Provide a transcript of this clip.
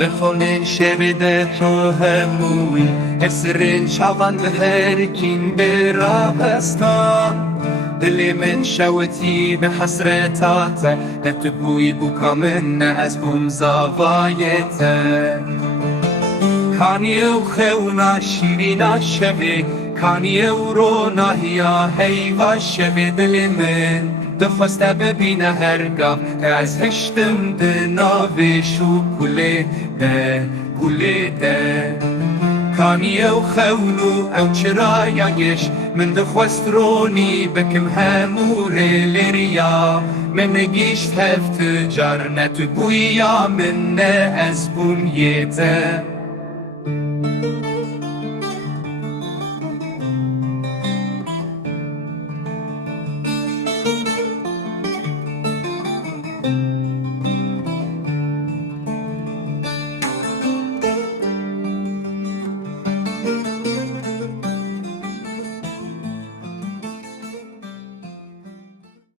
بخونن شبده تو هموی هفسرن شعبان بهرکین برابستان دلی من شوتی به حسرتات نتبوی بوکا من از بوم زاوایته کانی او خونا شیرینا شبه کانی او رو نهیا هیوا شبه دل من دخواست ببینه هرگاه از هشتم ده ناوش و گله ده کانی او خونو او چرایش من دخواست رونی بکم همور لریا من نگیشت هفت جار نتو بویا من از بونیته